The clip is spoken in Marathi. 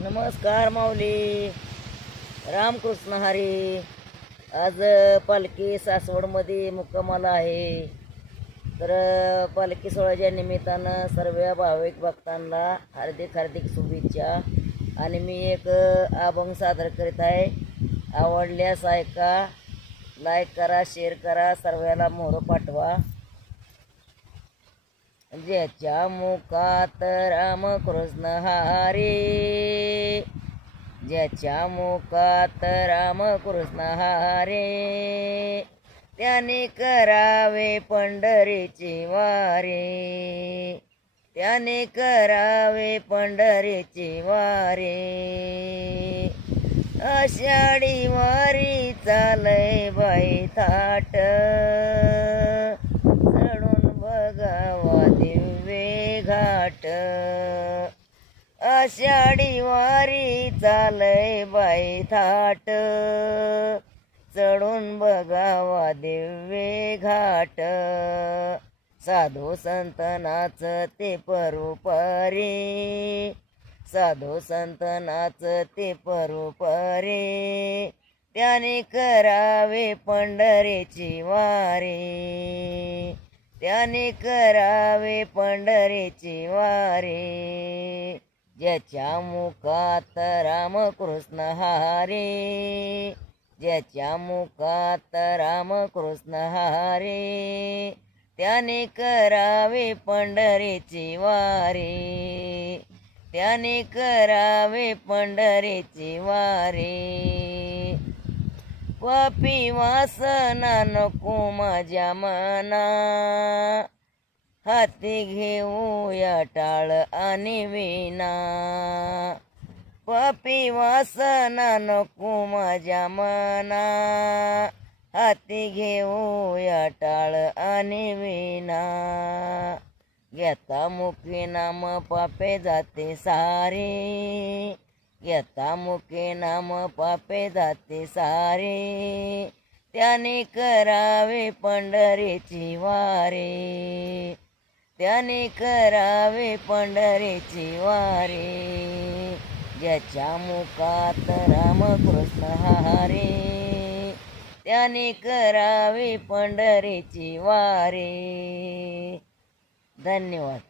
नमस्कार माऊली, रामकृष्ण हरी. आज पालखी सासवडमध्ये मुक्कामाला आहे. तर पालखी सोहळ्याच्या निमित्तानं सर्व भाविक भक्तांना हार्दिक हार्दिक शुभेच्छा. आणि मी एक अभंग सादर करीत आहे. आवडल्यास ऐका, लाईक करा, शेअर करा, सर्वांना मोहर पाठवा. ज्याच्या मुखात रामकृष्ण हरी, ज्याच्या मुखात रामकृष्ण हरी, त्याने करावे पंढरीची वारी, त्याने करावे पंढरीची वारी. आषाढी वारी चालय बाई थाट, चढून बघावा दिव्ये घाट. आषाढी वारी चालय बाई थाट, चढून बघावा दिव्ये घाट. साधू संतनाच ते परोपरी, साधू संतनाच ते परोपरी, त्याने करावे पंढरीची वारी, त्याने करावे पंढरीची वारी. ज्याच्या मुखात रामकृष्ण हरी, ज्याच्या मुखात रामकृष्ण हरी, त्याने करावे पंढरीची वारी, त्याने करावे पंढरीची वारी. पापी वासना नको माझ्या मना, हाती घेऊया टाळ आणि विना. पापी वासना नको माझ्या मना, हाती घेऊया टाळ आणि विना. घेता मुखी नाम पापे जाते सारे, घेता मुखे नाम पापे जाते सारे, त्याने करावे पंढरीची वारी, त्याने करावे पंढरीची वारी. ज्याच्या मुखात रामकृष्ण हरी, त्याने करावे पंढरीची वारी. धन्यवाद.